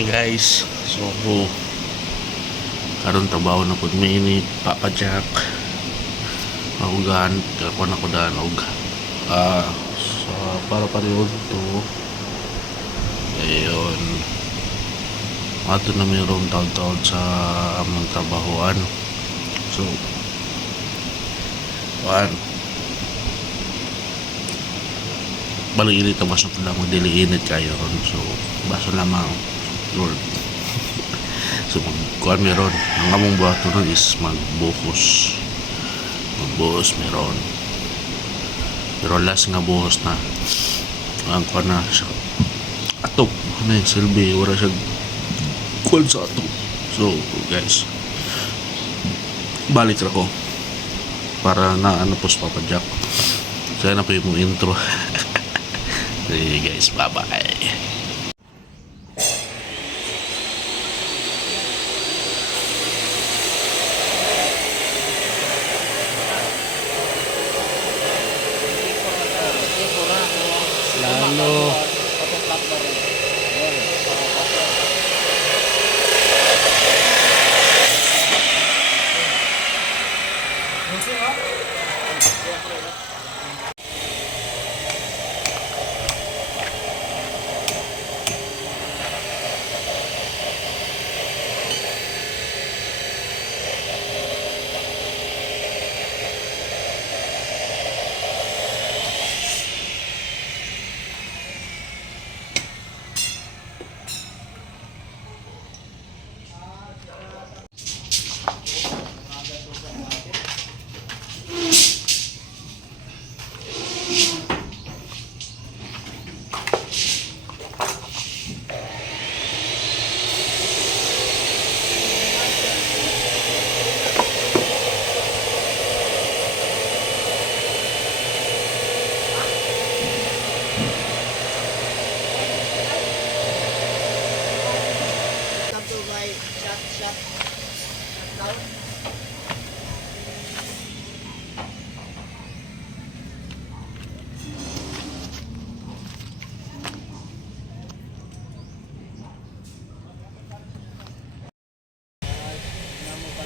morning guys. So karon trabaho na pud minute Papa Jack. Mahugan ako na ko danog. So para pariod to. Ayun. Ato na mayroong taon-taon sa among trabahoan. So balik init ang masok lang magdili init kayo ron. So baso lamang Lord. So magkuhan meron ang among buhato nun is magbuhos meron, pero last nga buhos na ang kuhan na siya atop ano yung silbi wala siya kuhan sa atop. So guys balik ako para na ano po sa Papa Jack. Sana po yung intro. Hey guys, bye bye. Lalo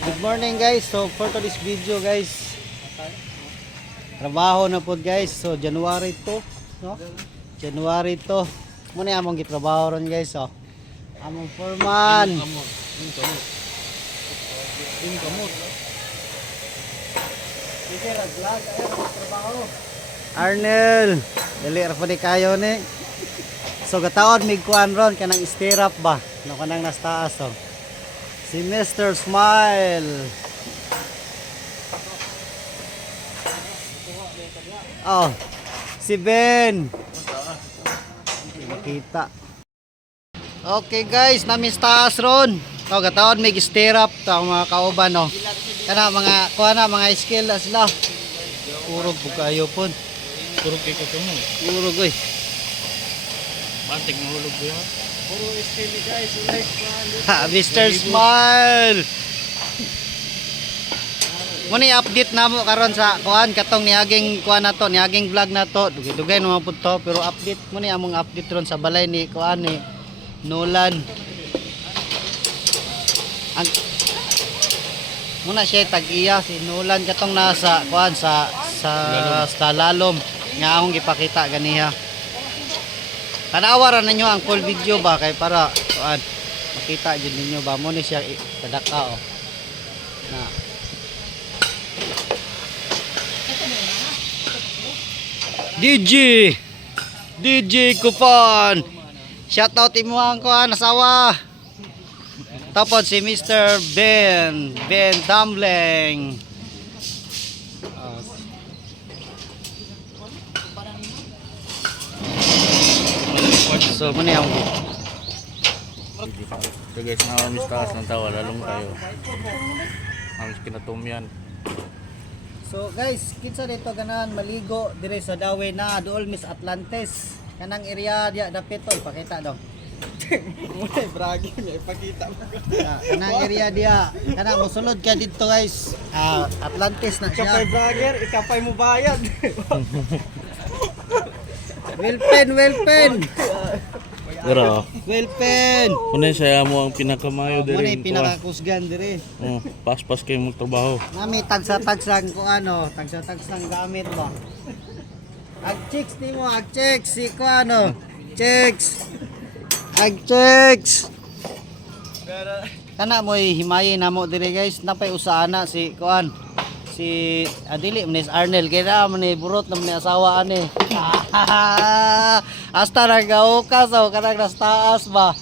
good morning guys. So for today's video guys, trabaho na po guys. So January 2 no? January 2 muna among gitrabaho ron guys. So among foreman Arnel dali ra pa di kayo ni. So gataon mig kuan ron kanang stirrup ba no kanang nas taas. So si Mr. Smile. Oh, si Ben. Makita. Okay guys, namis taas ron. Oh, gataon may stirrup ta mga kauban no. Kana mga kuha na mga skill na sila. Puro bukayo pon. puro kay ko tumo. Puro goy. Bantig mahulog ba? Puro skill guys, ha, Mr. Smile. Muni update namo karon sa kuan katong niaging kuan nato, niaging vlog nato. Dugay-dugay naman pud to, pero update muni among update ron sa balay ni kuan ni Nolan. Ang muna siya tag-iya si Nolan katong nasa kuan sa lalom nga akong gipakita ganiha. Kanawara ninyo ang full video ba kay para kuan makita jud ninyo ba mo ni siya kadaka oh. Na DJ Kupon. Shout out imo ang kuan asawa. Tapos si Mr. Ben Dumbling. So muna yung So guys, nakamis taas ng tawa lalong tayo. Hamis kinatumyan. So guys, kinsa dito ganahan maligo dire sa Daway na dool Miss Atlantis. Kanang area dia dapit to pakita daw. Muna bragi niya ipakita mo. Kanang area dia. Kanang mosulod ka dito guys. Atlantis na siya. Kapay vlogger, ikapay mo bayad. Well pen. Pero, Ballpen. kunay saya mo ang pinakamayo Muna diri. pinakakusgan dire. Oh, pas-pas kayo magtrabaho. Nami tagsa-tagsang ko ano, tagsa-tagsang gamit ba. Ag chicks ni mo, ag chicks si ko ano. Chicks. Ag chicks. Kana mo himayi namo dire guys, napay usaana si kuan. Si adili man is Arnel kaya man ni burot na man ni asawa ani. Hasta nagaukas o kanang nas taas ba.